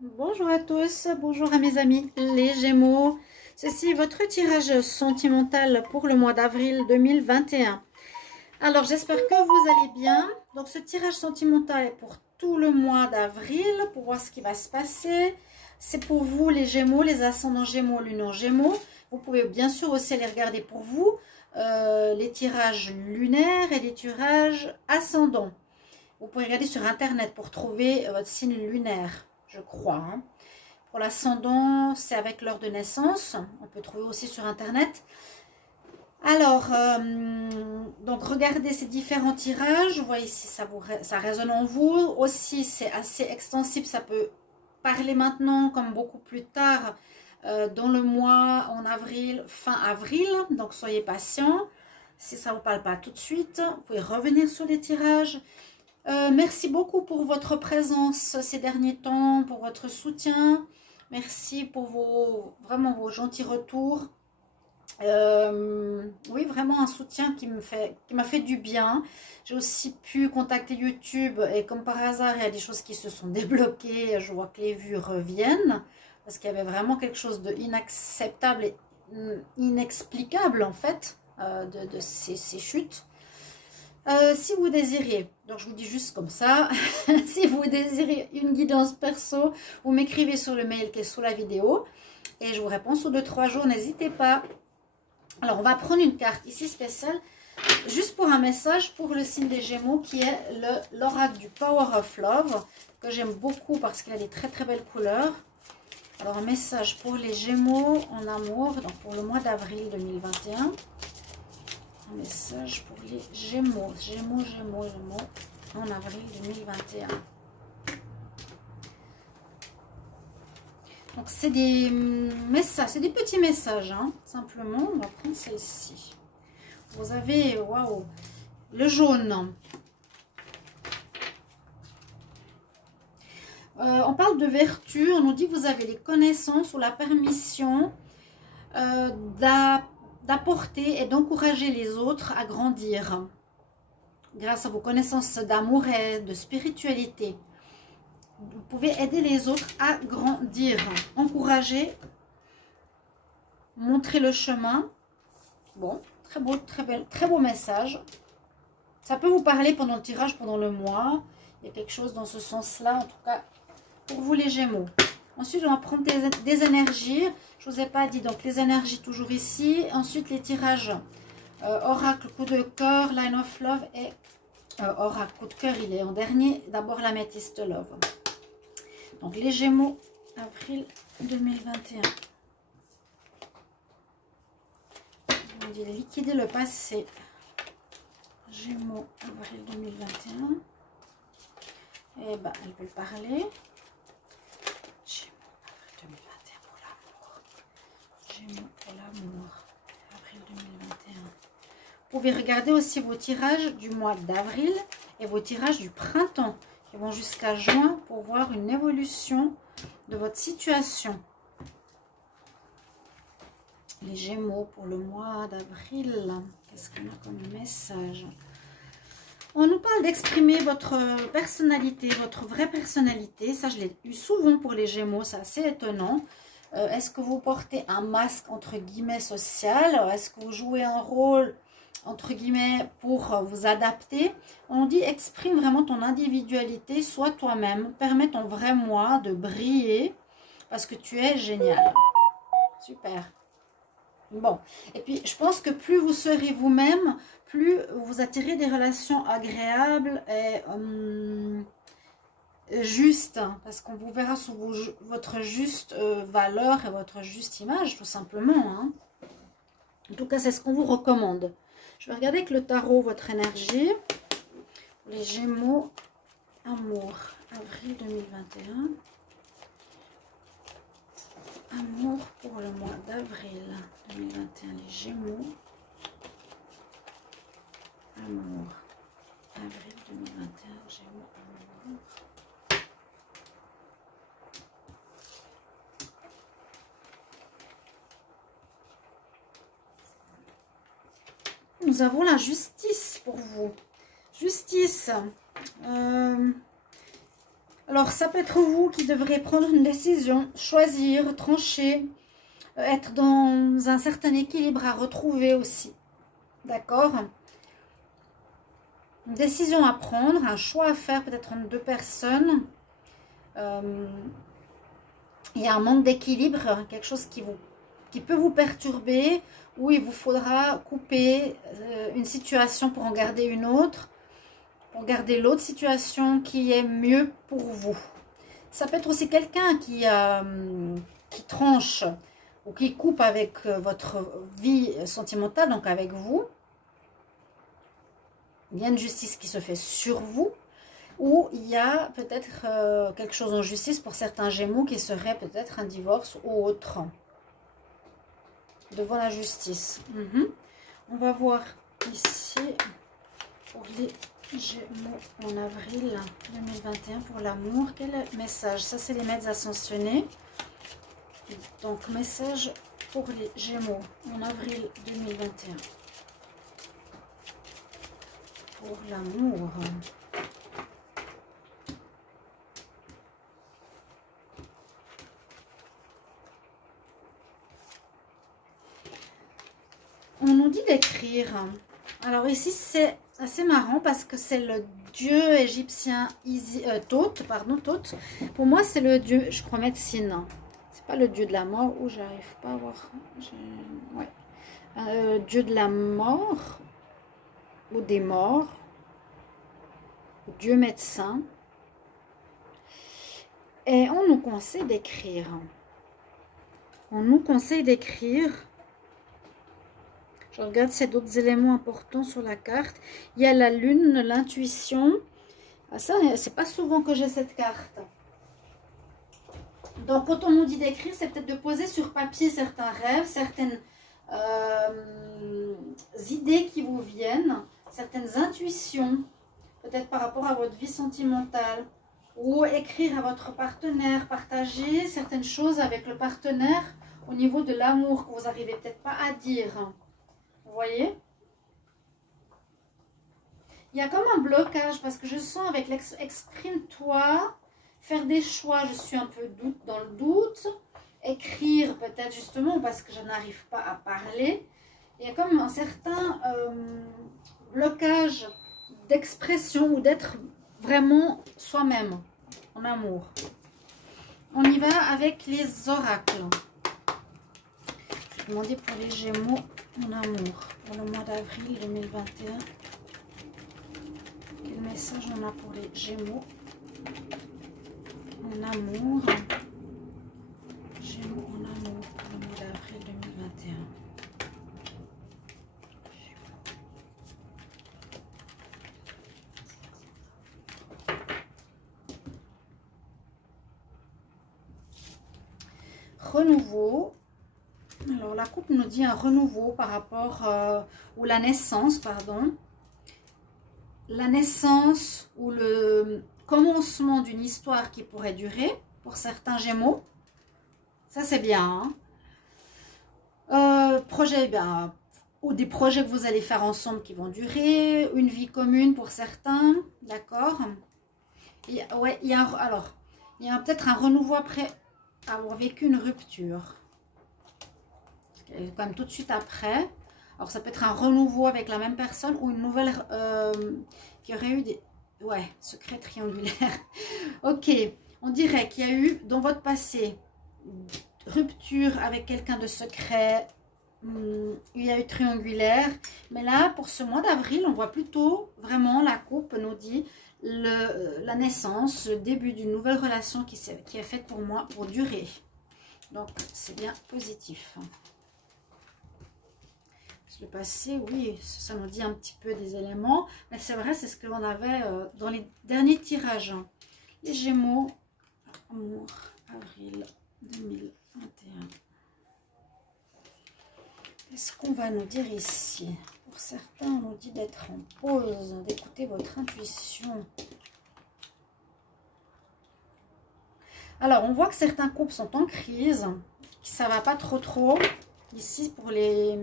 Bonjour à tous, bonjour à mes amis les Gémeaux. Ceci est votre tirage sentimental pour le mois d'avril 2021. Alors j'espère que vous allez bien. Donc ce tirage sentimental est pour tout le mois d'avril, pour voir ce qui va se passer. C'est pour vous les Gémeaux, les ascendants Gémeaux, lunaires Gémeaux. Vous pouvez bien sûr aussi les regarder pour vous, les tirages lunaires et les tirages ascendants. Vous pouvez regarder sur internet pour trouver votre signe lunaire, je crois. Pour l'ascendant, c'est avec l'heure de naissance. On peut trouver aussi sur internet. Alors, donc regardez ces différents tirages. Vous voyez si ça résonne en vous. Aussi, c'est assez extensible. Ça peut parler maintenant comme beaucoup plus tard dans le mois, en avril, fin avril. Donc, soyez patients. Si ça ne vous parle pas tout de suite, vous pouvez revenir sur les tirages. Merci beaucoup pour votre présence ces derniers temps, pour votre soutien. Merci pour vraiment vos gentils retours. Oui, vraiment un soutien qui m'a fait du bien. J'ai aussi pu contacter YouTube et comme par hasard, il y a des choses qui se sont débloquées. Je vois que les vues reviennent parce qu'il y avait vraiment quelque chose d'inacceptable et inexplicable en fait de ces chutes. Si vous désirez, donc je vous dis juste comme ça, si vous désirez une guidance perso, vous m'écrivez sur le mail qui est sous la vidéo et je vous réponds sous 2-3 jours, n'hésitez pas. Alors on va prendre une carte ici spéciale, juste pour un message pour le signe des Gémeaux qui est l'oracle du Power of Love, que j'aime beaucoup parce qu'il a des très très belles couleurs. Alors un message pour les Gémeaux en amour, donc pour le mois d'avril 2021. Un message pour les Gémeaux, Gémeaux, en avril 2021. Donc c'est des messages, c'est des petits messages, hein, simplement. On va prendre celle-ci. Vous avez, waouh, le jaune. On parle de vertu, on nous dit que vous avez les connaissances ou la permission d'apporter et d'encourager les autres à grandir grâce à vos connaissances d'amour et de spiritualité. Vous pouvez aider les autres à grandir, encourager, montrer le chemin. Bon, très beau, très beau message. Ça peut vous parler pendant le tirage, pendant le mois. Il y a quelque chose dans ce sens-là, en tout cas pour vous les Gémeaux. Ensuite, on va prendre des énergies. Je ne vous ai pas dit, donc les énergies toujours ici. Ensuite, les tirages oracle, coup de cœur, line of love et oracle, coup de cœur, il est en dernier. D'abord, l'améthyste love. Donc, les Gémeaux, avril 2021. On dit liquider le passé. Gémeaux, avril 2021. Eh ben, elle veut parler. Gémeaux pour l'amour, avril 2021. Vous pouvez regarder aussi vos tirages du mois d'avril et vos tirages du printemps qui vont jusqu'à juin pour voir une évolution de votre situation. Les Gémeaux pour le mois d'avril, qu'est-ce qu'on a comme message? On nous parle d'exprimer votre personnalité, votre vraie personnalité. Ça, je l'ai eu souvent pour les Gémeaux, c'est assez étonnant. Est-ce que vous portez un masque entre guillemets social? Est-ce que vous jouez un rôle entre guillemets pour vous adapter? On dit exprime vraiment ton individualité, sois toi-même, permets ton vrai moi de briller parce que tu es génial. Super. Bon, et puis je pense que plus vous serez vous-même, plus vous attirez des relations agréables et juste, parce qu'on vous verra sous votre juste valeur et votre juste image, tout simplement. Hein. En tout cas, c'est ce qu'on vous recommande. Je vais regarder avec le tarot votre énergie. Les Gémeaux, amour, avril 2021. Amour pour le mois d'avril 2021, les Gémeaux. Amour, avril 2021, Gémeaux, amour. Nous avons la justice pour vous. Justice. Alors, ça peut être vous qui devrez prendre une décision, choisir, trancher, être dans un certain équilibre à retrouver aussi. D'accord? Une décision à prendre, un choix à faire peut-être entre deux personnes. Il y a un manque d'équilibre, quelque chose qui peut vous perturber, où il vous faudra couper une situation pour en garder une autre, pour garder l'autre situation qui est mieux pour vous. Ça peut être aussi quelqu'un qui tranche ou qui coupe avec votre vie sentimentale, donc avec vous. Il y a une justice qui se fait sur vous, ou il y a peut-être quelque chose en justice pour certains Gémeaux qui serait peut-être un divorce ou autre. Devant la justice. On va voir ici pour les Gémeaux en avril 2021 pour l'amour. Quel est le message? Ça, c'est les maîtres ascensionnés. Donc, message pour les Gémeaux en avril 2021. Pour l'amour. On nous dit d'écrire. Alors ici, c'est assez marrant parce que c'est le dieu égyptien Thoth. Pour moi, c'est le dieu, je crois, médecine. C'est pas le dieu de la mort. Où j'arrive pas à voir. Ouais. Dieu de la mort ou des morts. Dieu médecin. Et on nous conseille d'écrire. On nous conseille d'écrire. Je regarde s'il y a d'autres éléments importants sur la carte. Il y a la lune, l'intuition. Ah, ça, c'est pas souvent que j'ai cette carte. Donc, quand on nous dit d'écrire, c'est peut-être de poser sur papier certains rêves, certaines idées qui vous viennent, certaines intuitions, peut-être par rapport à votre vie sentimentale, ou écrire à votre partenaire, partager certaines choses avec le partenaire au niveau de l'amour que vous n'arrivez peut-être pas à dire. Vous voyez? Il y a comme un blocage parce que je sens avec l'exprime-toi, faire des choix, je suis un peu dans le doute, écrire peut-être justement parce que je n'arrive pas à parler. Il y a comme un certain blocage d'expression ou d'être vraiment soi-même en amour. On y va avec les oracles. Je vais demander pour les Gémeaux en amour pour le mois d'avril 2021. Quel message on a pour les Gémeaux en amour? Gémeaux en amour pour le mois d'avril 2021. Renouveau. Alors la coupe nous dit un renouveau par rapport ou la naissance, pardon. La naissance ou le commencement d'une histoire qui pourrait durer pour certains Gémeaux. Ça c'est bien. Hein. Projet, ben, ou des projets que vous allez faire ensemble qui vont durer. Une vie commune pour certains. D'accord. Ouais, il y a peut-être un renouveau après avoir vécu une rupture. Quand même tout de suite après. Alors ça peut être un renouveau avec la même personne ou une nouvelle qui aurait eu des... Ouais, secret triangulaire. Ok, on dirait qu'il y a eu dans votre passé rupture avec quelqu'un de secret. Il y a eu triangulaire. Mais là, pour ce mois d'avril, on voit plutôt vraiment la coupe nous dit la naissance, le début d'une nouvelle relation qui est faite pour moi pour durer. Donc c'est bien positif. Le passé, oui, ça nous dit un petit peu des éléments, mais c'est vrai, c'est ce que l'on avait dans les derniers tirages. Les Gémeaux, amour, avril 2021. Qu'est-ce qu'on va nous dire ici? Pour certains, on nous dit d'être en pause, d'écouter votre intuition. Alors, on voit que certains couples sont en crise, que ça ne va pas trop. Ici, pour les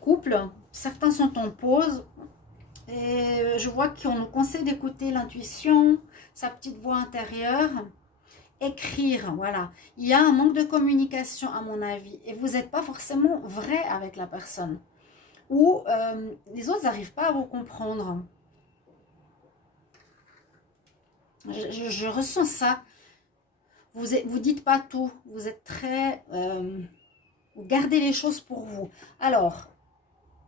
couples, certains sont en pause et je vois qu'on nous conseille d'écouter l'intuition, sa petite voix intérieure. Écrire, voilà. Il y a un manque de communication à mon avis. Et vous n'êtes pas forcément vrai avec la personne. Ou les autres n'arrivent pas à vous comprendre. Je ressens ça. Vous dites pas tout. Vous êtes très... vous gardez les choses pour vous. Alors,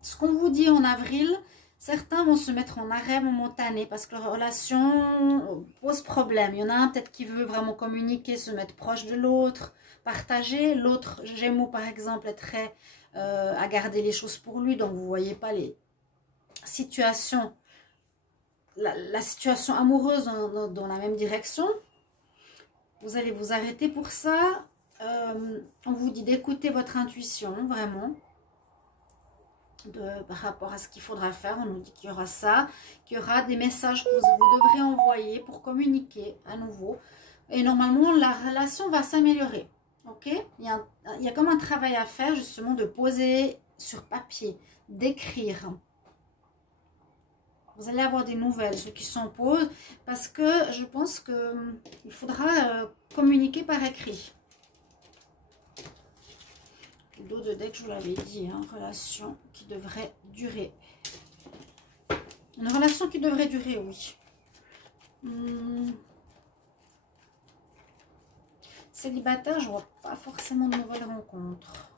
ce qu'on vous dit en avril, certains vont se mettre en arrêt momentané parce que leur relation pose problème. Il y en a un peut-être qui veut vraiment communiquer, se mettre proche de l'autre, partager. L'autre, Gémeaux par exemple, est très à garder les choses pour lui. Donc vous ne voyez pas les situations, la situation amoureuse dans la même direction. Vous allez vous arrêter pour ça. On vous dit d'écouter votre intuition, vraiment. Par rapport à ce qu'il faudra faire, on nous dit qu'il y aura ça, qu'il y aura des messages que vous devrez envoyer pour communiquer à nouveau. Et normalement, la relation va s'améliorer. Ok, il y a comme un travail à faire, justement, de poser sur papier, d'écrire. Vous allez avoir des nouvelles, ceux qui sont en pause, parce que je pense qu'il faudra communiquer par écrit. Dos de deck, je vous l'avais dit, hein, relation qui devrait durer. Une relation qui devrait durer, oui. Célibataire, je vois pas forcément de nouvelles rencontres.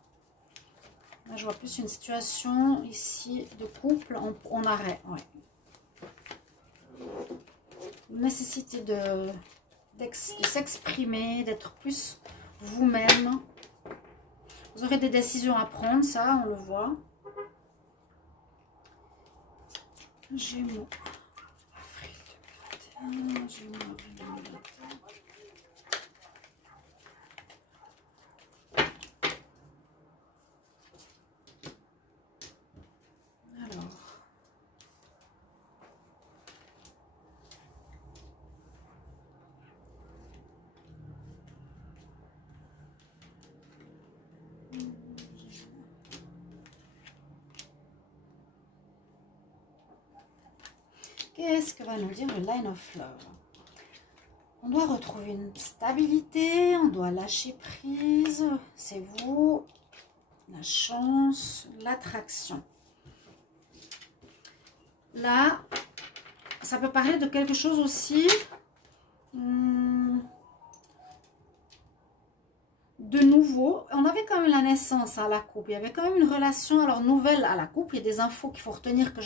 Là, je vois plus une situation ici de couple en arrêt. Ouais. Nécessité de s'exprimer, d'être plus vous-même. Vous aurez des décisions à prendre, ça, on le voit. Gémeaux. Avril 2021. Gémeaux, avril 2021. Alors. Qu'est-ce que va nous dire le Line of Love? On doit retrouver une stabilité, on doit lâcher prise, c'est vous, la chance, l'attraction. Là, ça peut parler de quelque chose aussi de nouveau. On avait quand même la naissance à la coupe, il y avait quand même une relation alors nouvelle à la coupe. Il y a des infos qu'il faut retenir que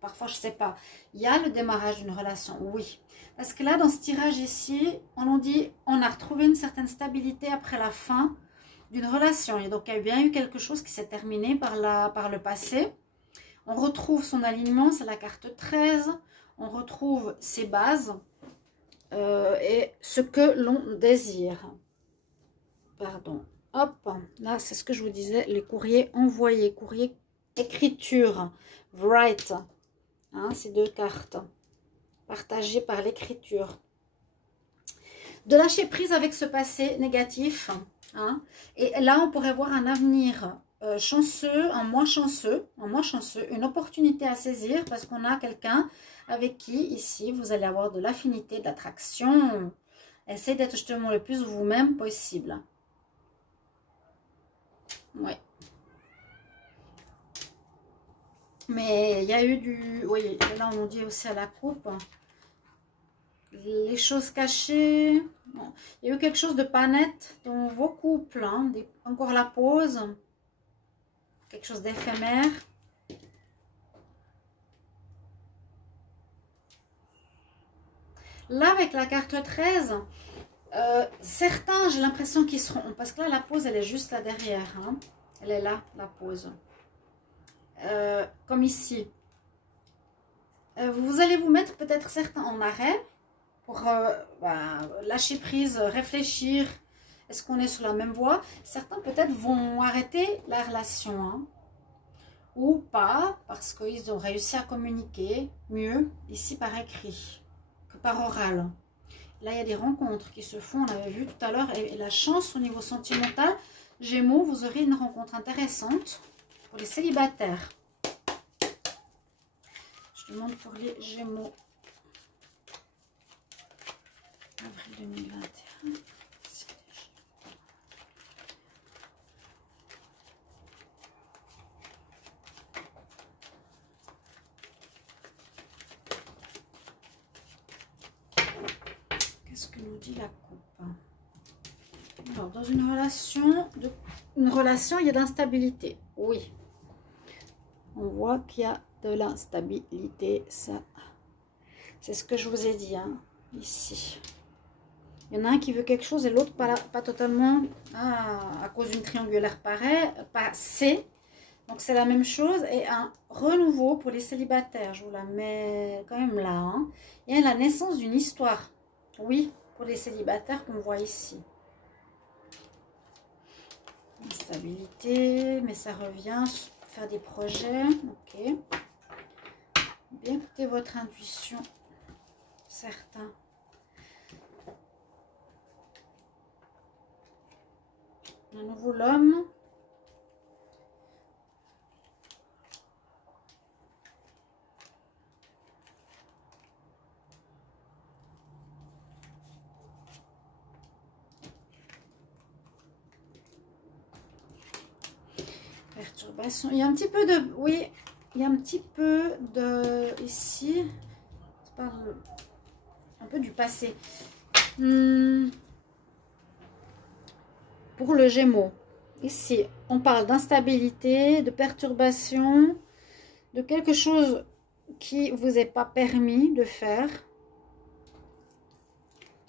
parfois je ne sais pas. Il y a le démarrage d'une relation, oui. Parce que là, dans ce tirage ici, on nous dit on a retrouvé une certaine stabilité après la fin d'une relation. Et donc, il y a bien eu quelque chose qui s'est terminé par le passé. On retrouve son alignement, c'est la carte 13. On retrouve ses bases et ce que l'on désire. Pardon. Hop, là, c'est ce que je vous disais, les courriers envoyés, courrier écriture, write. Hein, ces deux cartes. Partagées par l'écriture. De lâcher prise avec ce passé négatif. Hein, et là, on pourrait voir un avenir chanceux, un mois chanceux, une opportunité à saisir parce qu'on a quelqu'un avec qui, ici, vous allez avoir de l'affinité, de l'attraction. Essayez d'être justement le plus vous-même possible. Oui. Mais il y a eu du... Oui, là, on nous dit aussi à la coupe. Les choses cachées. Bon, il y a eu quelque chose de pas net dans vos couples. Hein, encore la pause. Quelque chose d'éphémère. Là, avec la carte 13, certains, j'ai l'impression qu'ils seront... Parce que là, la pause, elle est juste là derrière. Hein. Elle est là, la pause. Comme ici. Vous allez vous mettre peut-être certains en arrêt pour lâcher prise, réfléchir. Est-ce qu'on est sur la même voie? Certains peut-être vont arrêter la relation. Hein. Ou pas, parce qu'ils ont réussi à communiquer mieux ici par écrit que par oral. Là, il y a des rencontres qui se font, on l'avait vu tout à l'heure. Et la chance au niveau sentimental, Gémeaux, vous aurez une rencontre intéressante pour les célibataires. Je demande pour les Gémeaux. 2021. Qu'est-ce que nous dit la coupe? Alors, dans une relation, il y a de l'instabilité. Oui. On voit qu'il y a de l'instabilité. Ça, c'est ce que je vous ai dit, hein, ici. Il y en a un qui veut quelque chose et l'autre pas totalement. Ah, à cause d'une triangulaire passée. Donc, c'est la même chose. Et un renouveau pour les célibataires. Je vous la mets quand même là. Hein. Il y a la naissance d'une histoire. Oui, pour les célibataires qu'on voit ici. Instabilité, mais ça revient, faire des projets. Ok. Bien écoutez votre intuition. Certains. À nouveau l'homme. Perturbation. Il y a un petit peu de... Oui, il y a un petit peu de... Ici, c'est pas un peu du passé. Pour le Gémeaux, ici, on parle d'instabilité, de perturbation, de quelque chose qui vous est pas permis de faire.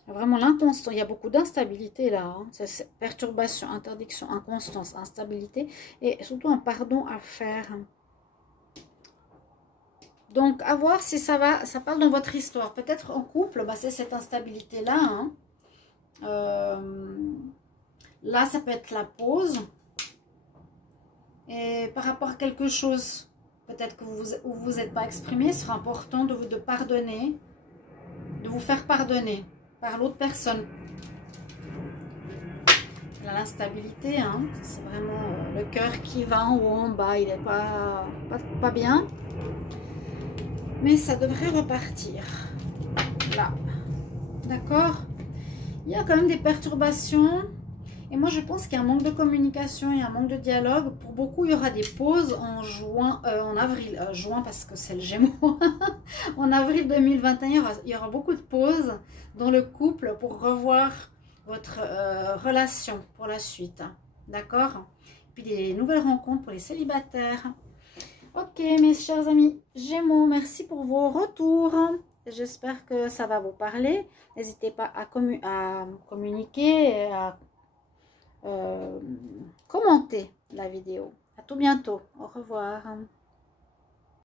Vraiment l'inconstant, il y a beaucoup d'instabilité là. Hein. C'est perturbation, interdiction, inconstance, instabilité et surtout un pardon à faire. Donc, à voir si ça va, ça parle dans votre histoire. Peut-être en couple, bah, c'est cette instabilité-là. Hein. Là, ça peut être la pause. Et par rapport à quelque chose, peut-être que vous vous êtes pas exprimé, ce sera important de vous pardonner, de vous faire pardonner par l'autre personne. L'instabilité, hein, c'est vraiment le cœur qui va en haut, en bas, il n'est pas bien. Mais ça devrait repartir. Là. D'accord? Il y a quand même des perturbations. Et moi, je pense qu'il y a un manque de communication et un manque de dialogue. Pour beaucoup, il y aura des pauses en juin, en avril. Juin parce que c'est le Gémeaux. En avril 2021, il y aura beaucoup de pauses dans le couple pour revoir votre relation pour la suite. D'accord? Puis des nouvelles rencontres pour les célibataires. Ok, mes chers amis Gémeaux, merci pour vos retours. J'espère que ça va vous parler. N'hésitez pas à communiquer et à commenter la vidéo. À tout bientôt. Au revoir.